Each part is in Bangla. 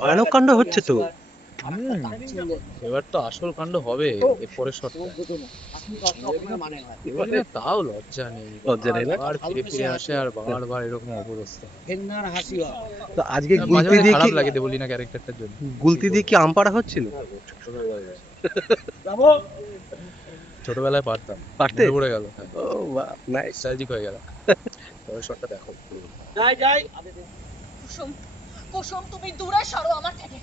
ভয়ানক কাণ্ড হচ্ছে তো। এবার তো আসল কাণ্ড হবে এর পরের শটটা। দেবলীনা তাও লজ্জা নেই, লজ্জা নেই না? বারবার ফিরে ফিরে আসে আর বারবার এরকম অপদস্থ। তো আজকে মাঝে গুলতি মাঝে দিয়ে কি খারাপ লাগে দেবলীনা ক্যারেক্টারটার জন্য। গুলতি দিয়ে কি আম পাড়া হচ্ছিল? ছোটবেলায় পারতাম, পারতে? মনে পড়ে গেল। হ্যাঁ, ও বাহ, নাইস। নস্টালজিক হয়ে গেল। পরের শটটা দেখো পুরো। কুসুম, কুসুম তুমি দূরে সরো আমার থেকে।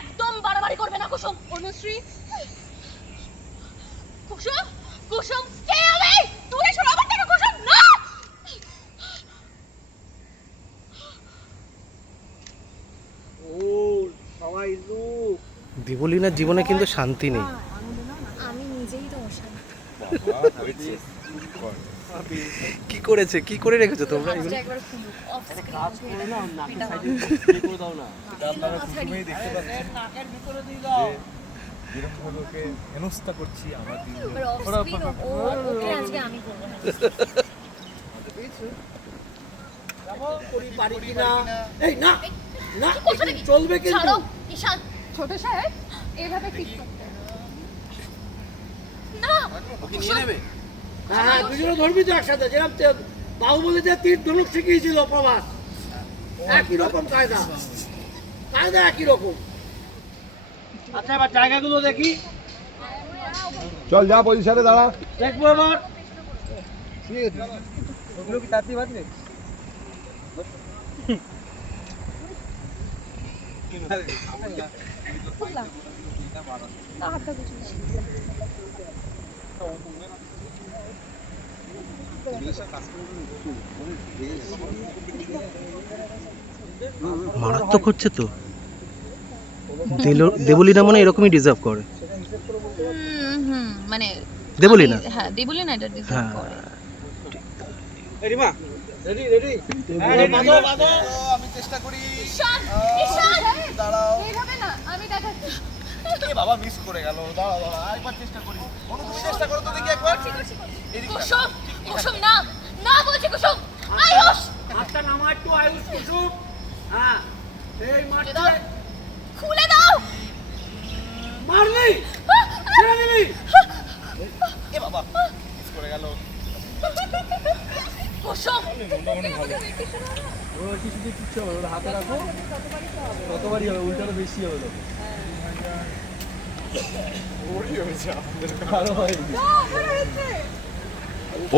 একদম বাড়াবাড়ি করবে না কুসুম। অনুশ্রী, কুসুম, কুসুম কে আমি? দূরে সরো আমার থেকে কুসুম, না। দেবলীনার জীবনে কিন্তু শান্তি নেই। আমি নিজেই তো অশান্তি। কি করেছে, কি করে রেখেছো তোমরা এগুলো? একবার খুলুক অফ স্ক্রিন। নাকের ভিতরে দিয়ে দাও। যেরকম ভাবে ওকে হেনস্থা করছি আমার দিন এবার অফ স্ক্রিন ও ওকে আজকে আমি করব না। এই না না কি করছো নাকি? চলবে কিন্তু ছাড়ো ঈশান। ছোট সাহেব এইভাবে ঠিক করতে না। ওকে নিয়ে নেবে। হ্যাঁ দুজনে ধরবি তো একসাথে যেরকম বাহুবলী যে তীর ধনুক শিখিয়েছিল প্রভাস একই রকম কায়দা কায়দা একই রকম। আচ্ছা এবার জায়গাগুলো দেখি, চল যা পজিশনে দাঁড়া। দেখবো এবার ওগুলো কি তাঁতি বাঁধবে? মারাত্মক হচ্ছে তো। দেবলীনা মনে হয় এরকমই ডিজার্ভ করে। মানে দেবলীনা? হ্যাঁ দেবলীনা এটা ডিজার্ভ হ্যাঁ। করে। রিমা রেডি রেডি বাঁধো বাঁধো। আমি চেষ্টা করি। ঈশান, ঈশান দাঁড়াও। এইভাবে না, আমি দেখাচ্ছি। এ বাবা মিস করে গেল। দাঁড়াও দাঁড়াও আরেকবার চেষ্টা করি। অনু তুমি চেষ্টা করো তো দেখি একবার। এদিকে কুসুম, কুসুম না, না বলছি কুসুম। আয়ুষ হাতটা নামা একটু আয়ুষ কুসুম। হ্যাঁ এই খুলে দাও, মারতে খুলে দাও। মারলি ছেড়ে দিবি। এ বাবা মিস করে গেল। কুসুম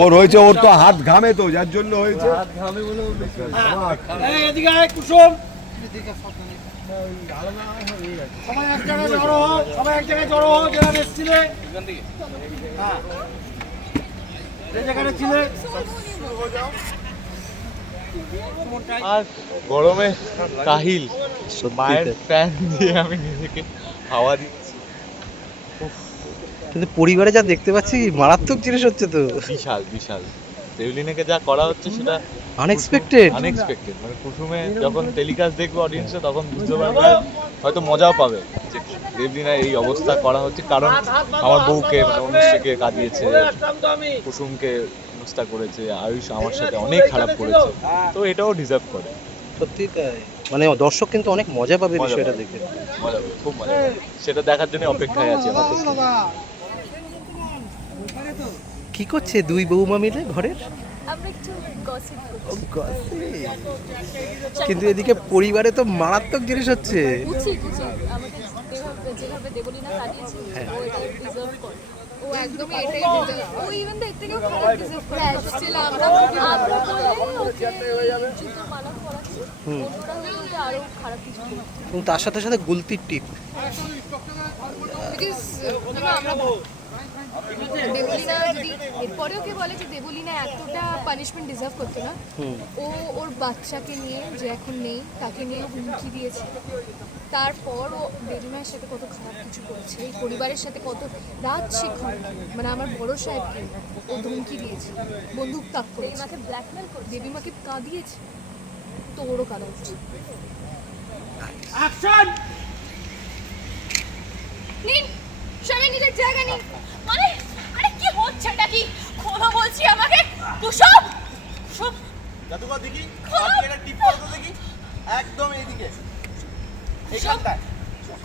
ওর হয়েছে, ওর তো হাত ঘামে তো যার জন্য হয়েছে। এই এদিকে আয় কুসুম। সবাই এক জায়গায় জড়ো হও, সবাই এক জায়গায় জড়ো হও যেখানে এসেছিলে। হ্যাঁ যে যেখানে ছিলে। আর গরমে কাহিল, মায়ের ফ্যান দিয়ে আমি নিজেকে হাওয়া দিচ্ছি। কিন্তু পরিবারে যা দেখতে পাচ্ছি মারাত্মক জিনিস হচ্ছে তো। বিশাল বিশাল। দেবলীনাকে যা করা হচ্ছে সেটা আনএক্সপেক্টেড। আনএক্সপেক্টেড। মানে কুসুমে যখন টেলিকাস্ট দেখবে অডিয়েন্সে তখন বুঝতে পারবে, হয়তো মজাও পাবে যে দেবলীনা এই অবস্থা করা হচ্ছে কারণ আমার বউকে মানে অনুষ্ঠিকে কাঁদিয়েছে, কুসুমকে হেনস্থা করেছে, আয়ুষ আমার সাথে অনেক খারাপ করেছে, তো এটাও ডিজার্ভ করে। সত্যি তাই। মানে দর্শক কিন্তু অনেক মজা পাবে মজা বিষয়টা পাবে। দেখে। মজা পাবে, খুব মজা পাবে। সেটা দেখার জন্য অপেক্ষায় আছি আপাতত। কি করছে দুই বৌমা মিলে ঘরের? আমরা একটু গসিপ ও, কিন্তু এদিকে পরিবারে তো মারাত্মক জিনিস হচ্ছে। উচিত উচিত আমাদের যেভাবে দেবলীনা কাটিয়েছে ও এটা ডিজার্ভ করে। ও একদমই এটাই ডিজার্ভ। ও ইভেন এর থেকেও খারাপ ডিজার্ভ করে। স্টিল আমরা বলে ওকে জুতোর মালা পরাচ্ছি, অন্যরা হলে ওকে আরো খারাপ কিছু করবে। এবং তার সাথে সাথে গুলতির টিপ। দেবলীনা যদি এরপরেও কে বলে যে দেবলীনা এতটা পানিশমেন্ট ডিজার্ভ করতো না, ও ওর বাচ্চাকে নিয়ে যে এখন নেই তাকে নিয়ে হুমকি দিয়েছে। তারপর ও দেবলীনার সাথে কত খারাপ কিছু করেছে, এই পরিবারের সাথে কত রাত শিক্ষণ, মানে আমার বড় সাহেবকে ও ধমকি দিয়েছে, বন্দুক তাক করেছে, দেবীমাকে ব্ল্যাকমেল করে, দেবীমাকে কাঁদিয়েছে, তো ওরও কাঁদা উচিত। অ্যাকশন নিন সবাই নিজের জায়গা নিন। মানে আরে কি হচ্ছে এটা কি? খোলো বলছি আমাকে। কুসুম, কুসুম জাদুকর দেখি, আপনি এটা টিপ করো তো দেখি। একদম এইদিকে। এইখানটায়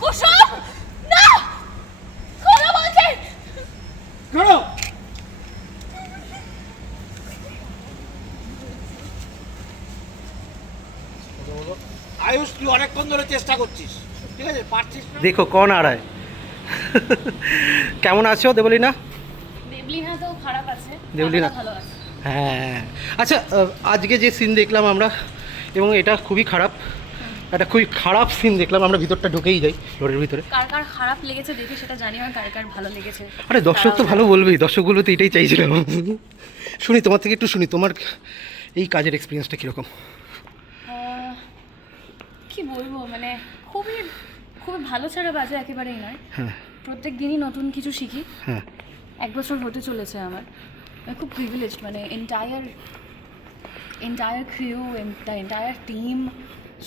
কুসুম না খোলো বলছে করো আয়ুষ তুই অনেকক্ষণ ধরে চেষ্টা করছিস, ঠিক আছে, পারছিস না। দেখো কন আড়ায় কেমন আছো দেবলীনা? দেবলিনা তো খারাপ আছে, দেবলিনা ভালো আছে। হ্যাঁ আচ্ছা, আজকে যে সিন দেখলাম আমরা, এবং এটা খুবই খারাপ, একটা খুবই খারাপ সিন দেখলাম, আমরা ভিতরটা ঢুকেই যাই রোডের ভিতরে। কার কার খারাপ লেগেছে দেখে সেটা জানি, আর কার কার ভালো লেগেছে। আরে দর্শক তো ভালো বলবেই, দর্শকগুলো তো এটাই চাইছিলাম। শুনি তোমার থেকে একটু শুনি, তোমার এই কাজের এক্সপিরিয়েন্সটা কীরকম? কি বলবো, মানে খুবই খুবই ভালো ছাড়া বাজে একেবারেই নয়। হ্যাঁ প্রত্যেক দিনই নতুন কিছু শিখি। হ্যাঁ 1 বছর হতে চলেছে আমার, আমি খুব প্রিভিলেজড, মানে এন্টায়ার ক্রিউ, এন্টায়ার টিম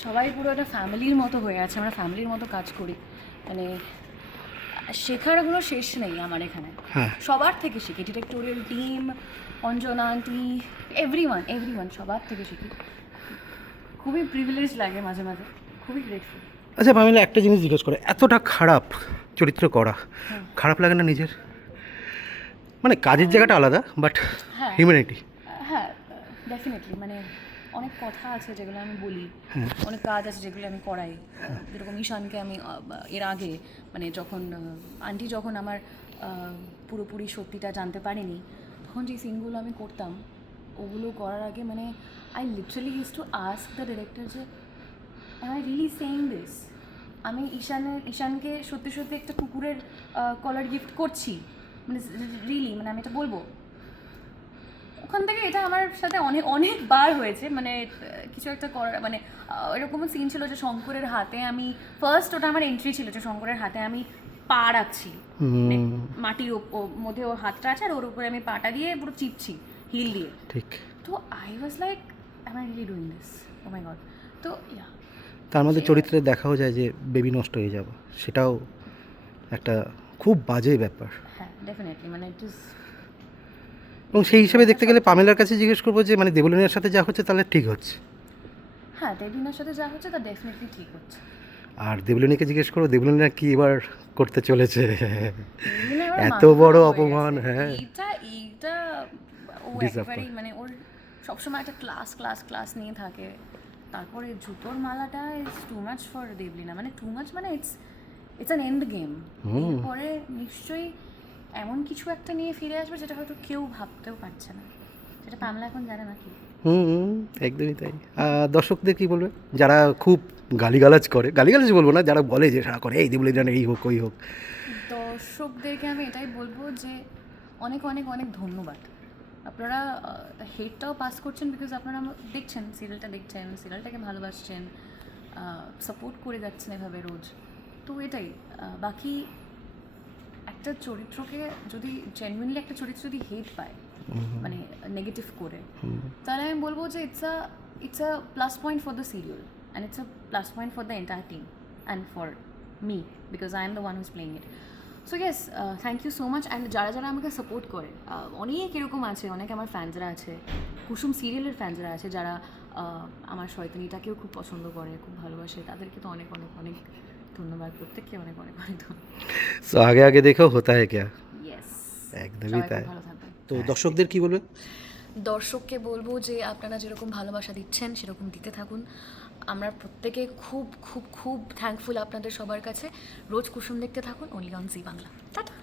সবাই পুরো একটা ফ্যামিলির মতো হয়ে আছে, আমরা ফ্যামিলির মতো কাজ করি, মানে শেখার কোনো শেষ নেই আমার এখানে। হ্যাঁ সবার থেকে শিখি, directorial team, Anjana aunty, everyone সবার থেকে শিখি। খুবই প্রিভিলেজ লাগে মাঝে মাঝে, খুবই গ্রেটফুল। আচ্ছা মামিলা, একটা জিনিস জিজ্ঞেস করে, এতটা খারাপ চরিত্র করা খারাপ লাগে না নিজের? মানে কাজের জায়গাটা আলাদা, বাট হ্যাঁ। হিউম্যানিটি। হ্যাঁ ডেফিনেটলি, মানে অনেক কথা আছে যেগুলো আমি বলি, অনেক কাজ আছে যেগুলো আমি করাই। যেরকম ঈশানকে আমি এর আগে, মানে যখন আন্টি যখন আমার পুরোপুরি সত্যিটা জানতে পারিনি, তখন যে সিনগুলো আমি করতাম, ওগুলো করার আগে মানে I literally use to ask the director যে am I really saying this? আমি ঈশানকে সত্যি সত্যি একটা কুকুরের কলার গিফট করছি, মানে রিয়েলি, মানে আমি এটা বলবো। ওখান থেকে এটা আমার সাথে অনেকবার হয়েছে, মানে কিছু একটা করার, মানে এরকম সিন ছিল যে শঙ্করের হাতে আমি ফার্স্ট, ওটা আমার এন্ট্রি ছিল যে শঙ্করের হাতে আমি পা রাখছি, মানে মাটির মধ্যে ওর হাতটা আছে আর ওর উপরে আমি পাটা দিয়ে পুরো চিপছি হিল দিয়ে। ঠিক। তো I was like am I really doing this? Oh my god. তো ইয়া, তার মধ্যে চরিত্রে দেখাও যায় যে বেবি নষ্ট হয়ে যাবে, সেটাও একটা খুব বাজে ব্যাপার। হ্যাঁ ডেফিনেটলি, মানে ইট ইজ, এবং সেই হিসাবে দেখতে গেলে পামেলার কাছে জিজ্ঞেস করবো যে মানে দেবলীনার সাথে যা হচ্ছে তাহলে ঠিক হচ্ছে, হ্যাঁ দেবলিনার সাথে যা হচ্ছে তা ডেফিনেটলি ঠিক হচ্ছে। আর দেবলীনাকে জিজ্ঞেস করবো দেবলীনা কি এবার করতে চলেছে। দেবলিনা এবার এত মাথা বড় হয়ে গেছে। অপমান, হ্যাঁ। এইটা ও Deserve একেবারেই, মানে ওর সবসময় একটা ক্লাস নিয়ে থাকে, তারপরে জুতোর মালাটা is too much for Deblina, মানে টু মাচ, মানে ইটস অ্যান এন্ড গেম। এরপরে নিশ্চয়ই এমন কিছু একটা নিয়ে ফিরে আসবে যেটা হয়তো কেউ ভাবতেও পারছে না, যেটা পামলা এখন জানে না কি। একদমই তাই। দর্শকদের কি বলবে যারা খুব গালিগালাজ করে, গালিগালাজ বলবো না, যারা বলে যে সারা করে এই দেবলীনা এই হোক ওই হোক? দর্শকদেরকে আমি এটাই বলবো যে অনেক অনেক অনেক ধন্যবাদ। আপনারা হেটটাও পাস করছেন, বিকজ আপনারা দেখছেন সিরিয়ালটাকে ভালোবাসছেন, সাপোর্ট করে যাচ্ছেন এভাবে রোজ। তো এটাই, বাকি একটা চরিত্রকে যদি জেনুইনলি একটা চরিত্র যদি হেট পায়, মানে নেগেটিভ করে, তাহলে আমি বলবো যে it's a plus point for the serial and it's a plus point for the entire team and for me, because I am the one who's playing it. So yes, thank you so much. And যারা যারা আমাকে সাপোর্ট করে, অনেক এরকম আছে, অনেক আমার ফ্যান্সরা আছে, কুসুম সিরিয়ালের ফ্যান্সরা আছে যারা আমার শয়তানিটাকেও খুব পছন্দ করে, খুব ভালোবাসে, তাদেরকে তো অনেক অনেক অনেক ধন্যবাদ, প্রত্যেককে অনেক অনেক অনেক ধন্যবাদ। সো আগে আগে দেখো হতা হ্যায় ক্যা। ইয়েস, একদমই তাই। ভালো থাকবেন। তো দর্শকদের কি বলবে? দর্শককে বলবো যে আপনারা যেরকম ভালোবাসা দিচ্ছেন সেরকম দিতে থাকুন। আমরা প্রত্যেকে খুব খুব খুব থ্যাঙ্কফুল আপনাদের সবার কাছে। রোজ কুসুম দেখতে থাকুন, only on G Bangla. Tata.